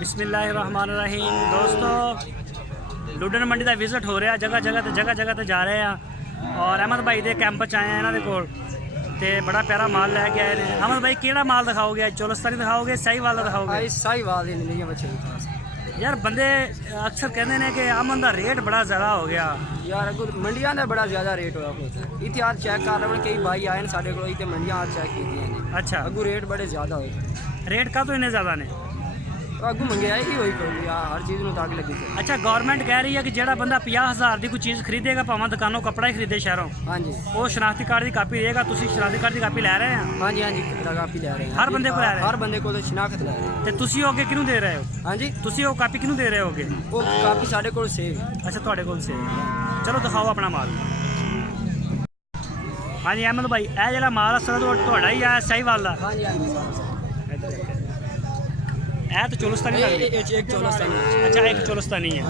बिस्मिल्लाहिर्रहमानिर्रहीम। दोस्तों लुडन मंडी का विजिट हो रहा, जगह जगह ते जा रहे हैं और अहमद भाई के कैंप च आए हैं इन्होंने कोल ते बड़ा प्यारा माल लैके आए हैं। अहमद भाई केड़ा माल दिखाओगे? चोलस्तानी दिखाओगे, साहीवाल दिखाओगे? साहीवाल ही नहीं बच्चे यार बंदे अक्सर कहते हैं कि अमन का रेट बड़ा ज़्यादा हो गया यार, अगू मंडियां का बड़ा ज़्यादा रेट होया इतने आज चेक कर रहे कई भाई आए साढ़े को इतने मंडियां आज चेक की। अच्छा, अगू रेट बड़े ज़्यादा हो रेट का तो इन्ने ज़्यादा ने अगू मंगाई ही हुई कोई हर चीज़ में ताक लगी। अच्छा, गवर्नमेंट कह रही है कि जेड़ा बंदा 50,000 की कोई चीज़ खरीदेगा भावें दुकानों कपड़ा ही खरीदे शहरों, हाँ जी, वो शनाख्ती कार्ड की कापी देगा। तुम शनाख्ती कार्ड की कापी लै रहे हैं? हाँ जी, हाँ जी, कापी ले रहे हैं हर बंदे को लै रहे हैं? हर बंदे को तो शनाख्त ले रहे हैं। तो तुसी होगे किनू दे रहे हो? हाँ जी, तुसी वो कापी किनू दे रहे होगे? वो कापी साढ़े को सेव। अच्छा, थोड़े को से। चलो दिखाओ अपना माल। हाँ जी अहमद भाई, यह जो माल थोड़ा ही है साहीवाल का? हाँ जी, हाँ जी, है तो चोलस्तानी लग रही है। एक चोलस्तानी। अच्छा, एक चोलस्तानी है।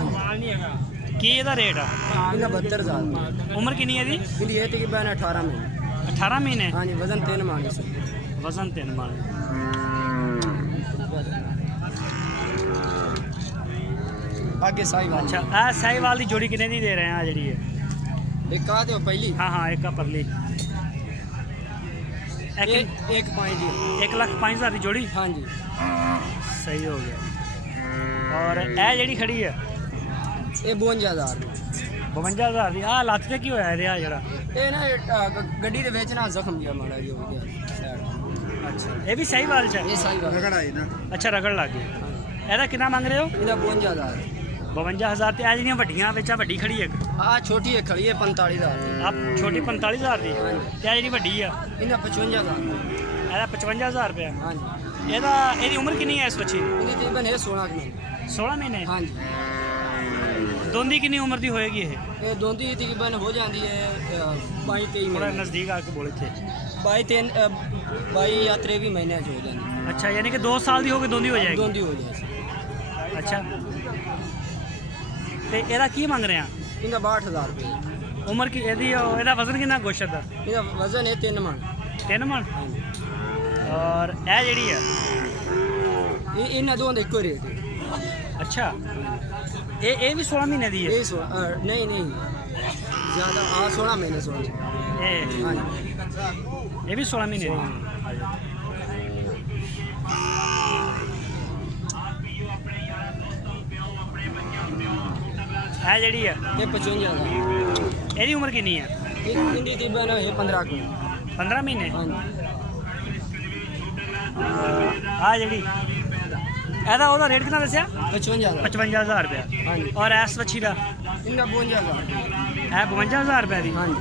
की ਇਹਦਾ रेट है? 72,000। उम्र कितनी है दी? ये थी कि बहन 18 महीने। 18 महीने? हाँ जी, वजन 3 मान सर। वजन 3 मान। आगे साहीवाल। अच्छा, ਇਹ ਸਾਹੀਵਾਲ ਦੀ जोड़ी कितने ਦੀ दे रहे हैं जी? एक कहा थे पहली। हाँ हाँ, एक का परली। एक 1,05,000 की जोड़ी। हाँ जी, सही हो गया। और यह जी खड़ी है ये 52,000। 52,000 की। आ लत्त से की होया रिया जरा? ये ना गड्डी दे वेचना जख्म गया माड़ा जी हो गया। अच्छा, ये भी साहीवाल च है? ये साहीवाल रगड़ आई ना। अच्छा, रगड़ लग गई। ਇਹਦਾ ਕਿੰਨਾ ਮੰਗ ਰਹੇ ਹੋ? ਇਹਦਾ 52,000। 52,000 ਤੇ ਆ ਜਿਹੜੀਆਂ ਵੱਡੀਆਂ ਵਿੱਚ ਆ ਵੱਡੀ ਖੜੀ ਹੈ? ਆ ਛੋਟੀ ਇੱਕ ਖੜੀ ਹੈ 45,000 ਦੀ। ਆ ਛੋਟੀ 45,000 ਦੀ ਤੇ ਆ ਜਿਹੜੀ ਵੱਡੀ ਆ? ਇਹਦਾ 55,000। ਇਹਦਾ 55,000 ਰੁਪਏ। ਹਾਂ ਜੀ। ਇਹਦੀ ਉਮਰ ਕਿੰਨੀ ਹੈ ਇਸ ਬੱਚੀ ਦੀ? ਇਹਦੀ ਤਕਰੀਬਨ ਹੈ 16 ਮਹੀਨੇ। 16 ਮਹੀਨੇ? ਹਾਂ ਜੀ। ਦੋਂਦੀ ਕਿੰਨੀ ਉਮਰ ਦੀ ਹੋਏਗੀ ਇਹ? ਇਹ ਦੋਂਦੀ ਤਕਰੀਬਨ ਹੋ ਜਾਂਦੀ ਹੈ 22-23 ਥੋੜਾ ਮਹੀਨੇ। ਨਜ਼ਦੀਕ ਆ ਕੇ ਬੋਲ ਇੱਥੇ। 22 ਜਾਂ 23 ਮਹੀਨਿਆਂ 'ਚ ਹੋ ਜਾਂਦੀ। ਅੱਛਾ, ਯਾਨੀ ਕਿ 2 ਸਾਲ ਦੀ ਹੋ ਕੇ ਦੋਂਦੀ ਹੋ ਜਾਏਗੀ? ਦੋਂਦੀ ਹੋ ਜਾਏਗੀ। ਅੱਛਾ, ਤੇ ਇਹਦਾ ਕੀ ਮੰਗ ਰਹੇ ਆ? ਇਹਦਾ 62,000 ਰੁਪਏ। ਉਮਰ ਕੀ ਇਹਦਾ ਵਜ਼ਨ ਕਿੰਨਾ ਗੋਸ਼ਤ ਦਾ? ਇਹਦਾ ਵਜ਼ਨ ਹੈ 3 ਮਣ। 3 ਮਣ? ਹਾਂ ਜੀ। ਔਰ ਇਹ ਜਿਹੜੀ ਆ? ਇਹਨਾਂ ਦੋਵਾਂ ਦਾ ਇੱਕੋ ਰੇਟ ਹੈ। ਅੱਛਾ, ਇਹ ਵੀ 16 ਮਹੀਨੇ ਦੀ ਹੈ? ਇਹ ਨਹੀਂ ਜ਼ਿਆਦਾ 16 ਮਹੀਨੇ 16। ਇਹ ਹਾਂ ਜੀ, ਇਹ ਵੀ 16 ਮਹੀਨੇ ਦੀ। ਇਹ ਜਿਹੜੀ ਆ? ਇਹ 55,000। ਇਹਦੀ ਉਮਰ ਕਿੰਨੀ ਆ? ਇਹਦੀ ਤਕਰੀਬਨ ਹੈ 15 ਕੁ। 15 ਮਹੀਨੇ? ਹਾਂ ਜੀ। ਆ ਜਿਹੜੀ ਇਹਦਾ ਉਹਦਾ ਰੇਟ ਕਿੰਨਾ ਦੱਸਿਆ? 55,000। 55,000 ਰੁਪਏ। ਹਾਂ ਜੀ। ਔਰ ਇਸ ਵੱਛੀ ਦਾ? ਇਹਦਾ 52,000। ਇਹ 52,000 ਰੁਪਏ ਦੀ? ਹਾਂ ਜੀ।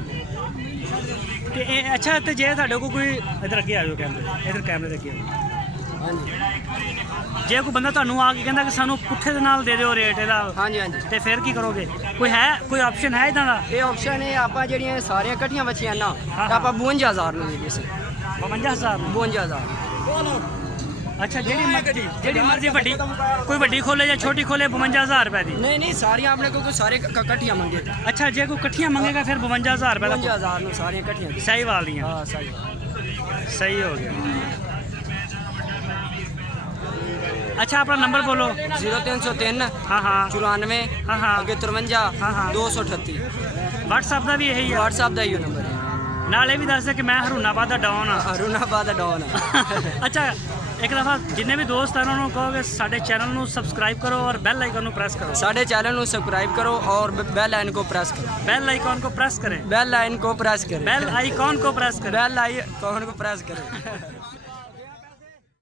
ਤੇ ਇਹ ਅੱਛਾ, ਤੇ ਜੇ ਤੁਹਾਡੇ ਕੋਲ ਕੋਈ ਇੱਧਰ ਅੱਗੇ ਆ ਜਾਓ, ਕੈਮਰੇ ਦੇ ਅੱਗੇ ਆਓ। ਹਾਂ ਜੀ, ਜੇ ਕੋਈ ਬੰਦਾ ਤੁਹਾਨੂੰ ਆ ਕੇ ਕਹਿੰਦਾ ਕਿ ਸਾਨੂੰ ਪੁੱਠੇ ਦੇ ਨਾਲ ਦੇ ਦਿਓ ਰੇਟ ਇਹਦਾ, ਹਾਂ ਜੀ, ਹਾਂ ਜੀ। ਤੇ ਫਿਰ ਕੀ ਕਰੋਗੇ? ਕੋਈ ਆਪਸ਼ਨ ਹੈ ਇਦਾਂ ਦਾ? ਇਹ ਆਪਸ਼ਨ ਹੈ ਆਪਾਂ ਜਿਹੜੀਆਂ ਸਾਰੀਆਂ ਇਕੱਠੀਆਂ ਬੱਚੀਆਂ ਨਾ ਹਾਂ। ਆਪਾਂ 52,000 ਨੂੰ ਦੇ ਦੇ ਸੀ। 52,000? 52,000। ਅੱਛਾ, ਜਿਹੜੀ ਮਰਜ਼ੀ ਵੱਡੀ ਕੋਈ ਵੱਡੀ ਖੋਲੇ ਜਾਂ ਛੋਟੀ ਖੋਲੇ 52,000 ਰੁਪਏ ਦੀ? ਨਹੀਂ ਸਾਰੀਆਂ ਆਪਣੇ ਕੋਲ ਸਾਰੇ ਇਕੱਠੀਆਂ ਮੰਗੇ। ਅੱਛਾ, ਜੇ ਕੋਈ ਇਕੱਠੀਆਂ ਮੰਗੇਗਾ ਫਿਰ 52,000 ਰੁਪਏ ਦਾ? 52,000 ਨੂੰ ਸਾਰੀਆਂ ਇਕੱਠੀਆਂ। ਸਾਹੀਵਾਲ ਦੀਆਂ? ਹਾਂ, ਸਹੀ। सही हो गया। अच्छा, अपना नंबर बोलो। 0303 हाँ हाँ 94 हाँ हाँ अगे 53 हाँ हाँ 238। व्हाट्सएप का भी यही है? व्हाट्सएप का ही नंबर है। नाले भी दस कि मैं हरुणाबाद का डॉन हाँ। हरुणाबाद का डॉन है। अच्छा, एक दफ़ा जिन्ने भी दोस्त हैं उन्होंने कहो कि साढ़े चैनल को सबसक्राइब करो और बैल आइकन को प्रेस करो। साढ़े चैनल को सबसक्राइब करो और बेल आइकन को प्रेस करो। बेल आइकन को प्रेस करें। बेल आइकन को प्रेस करें। बेल आइकन को प्रेस करें। बेल आइकन को प्रेस करें।